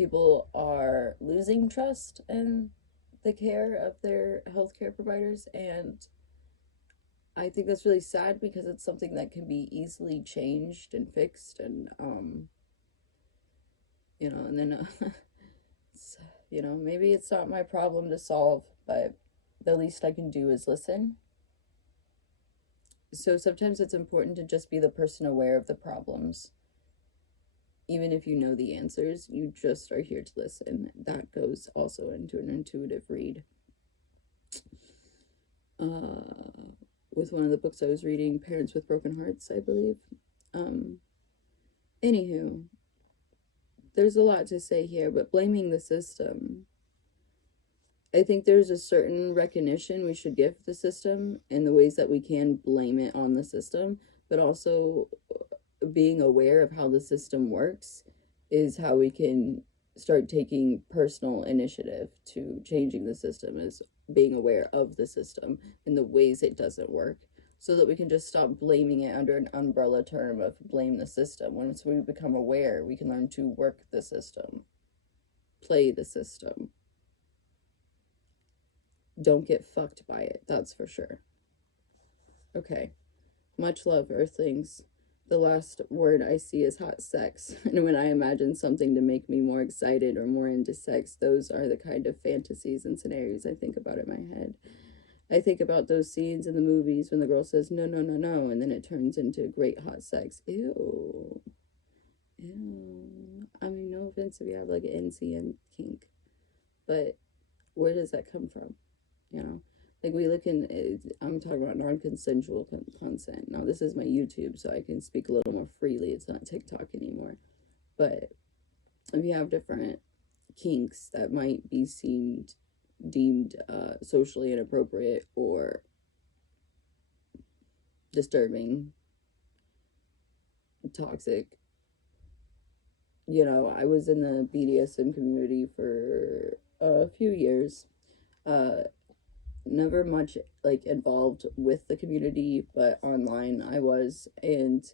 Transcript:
people are losing trust in the care of their healthcare providers, and I think that's really sad because it's something that can be easily changed and fixed, and and then it's, maybe it's not my problem to solve, but the least I can do is listen. So sometimes it's important to just be the person aware of the problems. Even if you know the answers, you just are here to listen. That goes also into an intuitive read. With one of the books I was reading, Parents with Broken Hearts, I believe. Um, Anywho, there's a lot to say here, but blaming the system, I think there's a certain recognition we should give the system in the ways that we can blame it on the system, but also being aware of how the system works is how we can start taking personal initiative to changing the system, is being aware of the system and the ways it doesn't work, so that we can just stop blaming it under an umbrella term of blame the system. Once we become aware, we can learn to work the system, play the system. Don't get fucked by it, that's for sure. Okay. Much love, Earthlings. The last word I see is hot sex. And when I imagine something to make me more excited or more into sex, those are the kind of fantasies and scenarios I think about in my head. I think about those scenes in the movies when the girl says, no, no, no, no, and then it turns into great hot sex. Ew. Ew. I mean, no offense if you have like an NCN kink, but where does that come from? You know? Like, we look in, I'm talking about non-consensual consent. Now, this is my YouTube, so I can speak a little more freely. It's not TikTok anymore. But if you have different kinks that might be deemed socially inappropriate or disturbing, toxic. I was in the BDSM community for a few years. Never much like involved with the community, but online I was, and